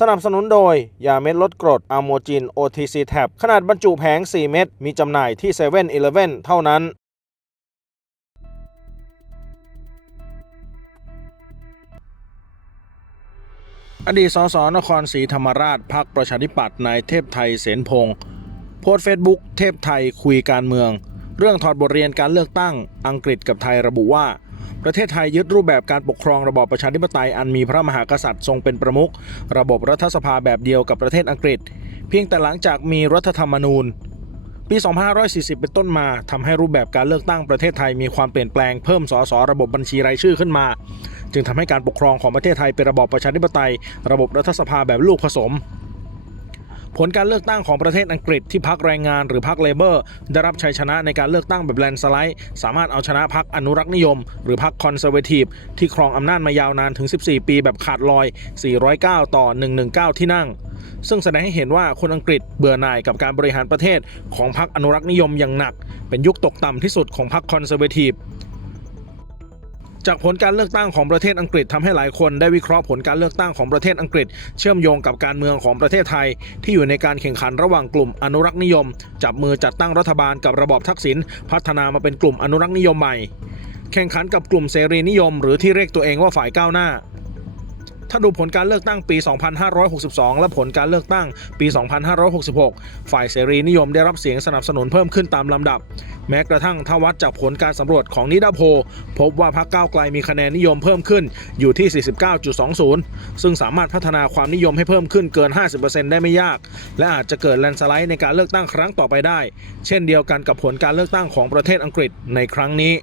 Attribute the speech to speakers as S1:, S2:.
S1: สนับสนุนโดย ยาเม็ดลดกรดอะโมจิน OTC Tab ขนาดบรรจุแผง 4 เม็ด มีจำหน่ายที่7 e เ e ่ e อเท่านั้น อดีตสสนครศรีธรรมราชพักประชาธิปัตย์นายเทพไทยเสนพงศ์โพสเฟซบุ๊กเทพไทยคุยการเมือง เรื่องถอดบทเรียนการเลือกตั้ง อังกฤษกับไทยระบุว่า ประเทศไทยยึดรูปแบบการปกครองระบอบประชาธิปไตยอันมีพระมหากษัตริย์ทรงเป็นประมุขระบบรัฐสภาแบบเดียวกับประเทศอังกฤษ เพียงแต่หลังจากมีรัฐธรรมนูญ ปี 2540 เป็นต้นมาทำให้รูปแบบการเลือกตั้งประเทศไทยมีความเปลี่ยนแปลงเพิ่มสสระบบบัญชีรายชื่อขึ้นมา จึงทำให้การปกครองของประเทศไทยเป็นระบอบประชาธิปไตย ระบบรัฐสภาแบบลูกผสม ผลการเลือกตั้งของประเทศอังกฤษที่พักแรงงานหรือพักเลเบอร์ ได้รับชัยชนะในการเลือกตั้งแบบแลนสไลด์ สามารถเอาชนะพักอนุรักษ์นิยม หรือพักคอนเซอร์เวทีฟที่ครองอำนาจมายาวนานถึง 14 ปีแบบขาดลอย 409 ต่อ 119 ที่นั่ง ซึ่งแสดงให้เห็นว่าคนอังกฤษเบื่อหน่ายกับการบริหารประเทศของพรรคอนุรักษ์นิยมอย่างหนัก เป็นยุคตกต่ำที่สุดของพรรคคอนเซอร์เวทีฟ จากผลการเลือกตั้งของประเทศอังกฤษทำให้หลายคนได้วิเคราะห์ผลการเลือกตั้งของประเทศอังกฤษ เชื่อมโยงกับการเมืองของประเทศไทย ที่อยู่ในการแข่งขันระหว่างกลุ่มอนุรักษ์นิยม จับมือจัดตั้งรัฐบาลกับระบอบทักษิณพัฒนามาเป็นกลุ่มอนุรักษ์นิยมใหม่ แข่งขันกับกลุ่มเสรีนิยม หรือที่เรียกตัวเองว่าฝ่ายก้าวหน้า ถ้าดูผลการเลือกตั้งปี 2562 และผลการเลือกตั้งปี 2566 ฝ่ายเสรีนิยมได้รับเสียงสนับสนุนเพิ่มขึ้นตามลำดับ แม้กระทั่งถ้าวัดจากผลการสำรวจของนิดาโพ พบว่าพรรคก้าวไกลมีคะแนนนิยมเพิ่มขึ้นอยู่ที่ 49.20 ซึ่งสามารถพัฒนาความนิยมให้เพิ่มขึ้นเกิน 50%ได้ไม่ยาก และอาจจะเกิดแลนสไลด์ในการเลือกตั้งครั้งต่อไปได้ เช่นเดียวกันกับผลการเลือกตั้งของประเทศอังกฤษในครั้งนี้